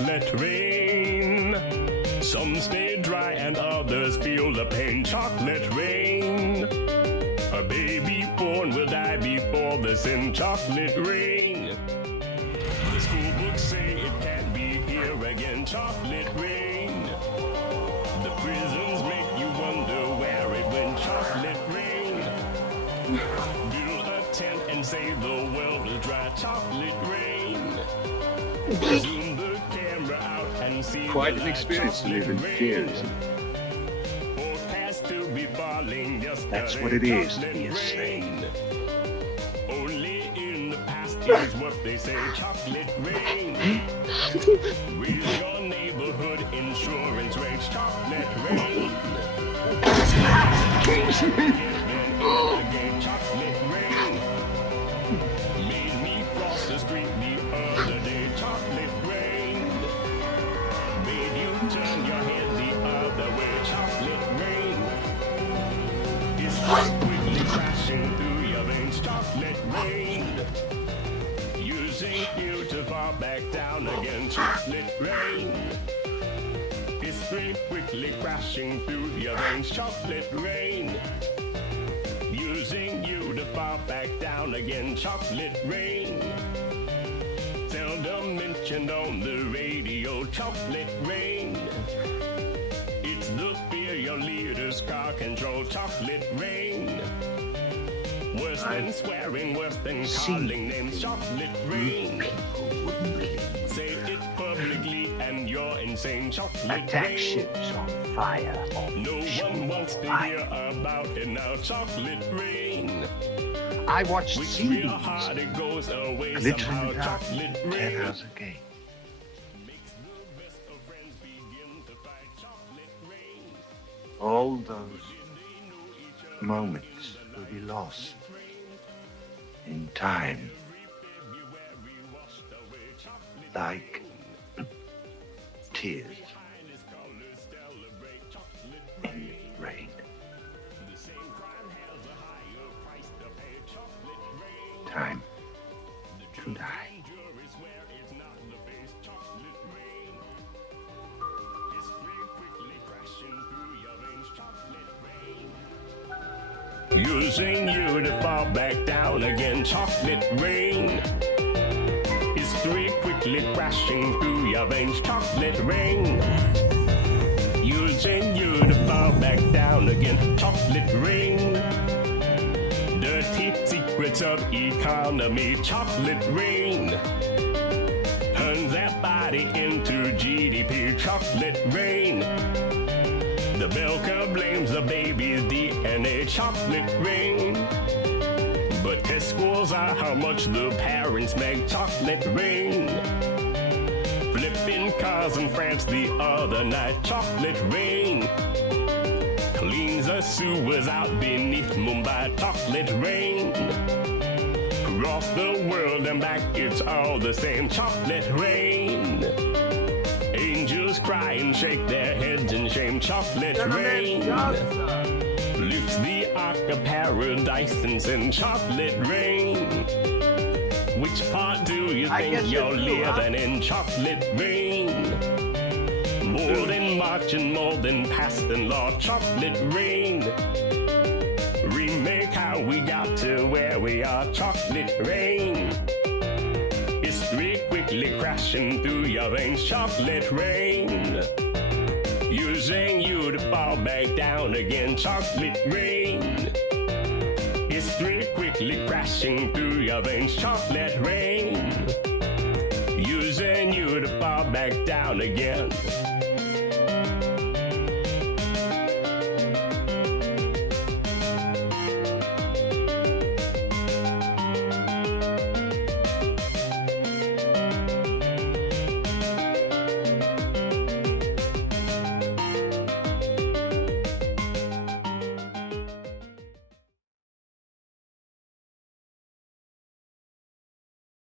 chocolate rain. Some stay dry and others feel the pain. Chocolate rain. A baby born will die before the sin. Chocolate rain. The school books say it can't be here again. Chocolate rain. The prisons make you wonder where it went. Chocolate rain. Build a tent and say the world will dry. Chocolate rain. Zoom the camera out and see. Quite an experience to live in fear, isn't it? Forecast to be falling yesterday. That's what it is to be a slave. Only in the past is what they say. Chocolate rain. With your neighborhood insurance rates. Chocolate rain. Again, chocolate rain. Made me cross the street the other day. Chocolate rain. Made you turn your head the other way. Chocolate rain. It's quickly crashing through your veins. Chocolate rain. Using you to fall back down again. Chocolate rain. History quickly crashing through your veins. Chocolate rain. Using you to fall back down again. Chocolate rain. Seldom mentioned on the radio. Chocolate rain. It's the fear your leaders car control. Chocolate rain. Worse than swearing, worse than calling names. Chocolate rain. Say it publicly and you're insane. Chocolate Attack rain. ships on fire. No one wants to hear about it now. Chocolate rain. I watched Which seas real hard it goes away glittering somehow. dark Chocolate 10 rain. hours a game. Makes the best of friends begin to fight. Chocolate rain. All those moments will be lost in time, like tears in rain. Time to die. Using you to fall back down again. Chocolate rain. History quickly crashing through your veins. Chocolate rain. Using you to fall back down again. Chocolate rain. Dirty secrets of economy. Chocolate rain. Turns that body into GDP. Chocolate rain. The bell curve blames the baby's DNA. Chocolate rain. But test scores are how much the parents make. Chocolate rain. Flipping cars in France the other night. Chocolate rain. Cleans the sewers out beneath Mumbai. Chocolate rain. Across the world and back, it's all the same. Chocolate rain. Angels cry and shake their heads in shame. Chocolate rain. Lifts the ark of paradise and sin. Chocolate rain. Which part do you think you're living in? Chocolate rain. More than March and more than past and law. Chocolate rain. Remake how we got to where we are. Chocolate rain. History quickly crashing through your veins. Chocolate rain. Using you to fall back down again. Chocolate rain. History quickly crashing through your veins. Chocolate rain. Using you to fall back down again.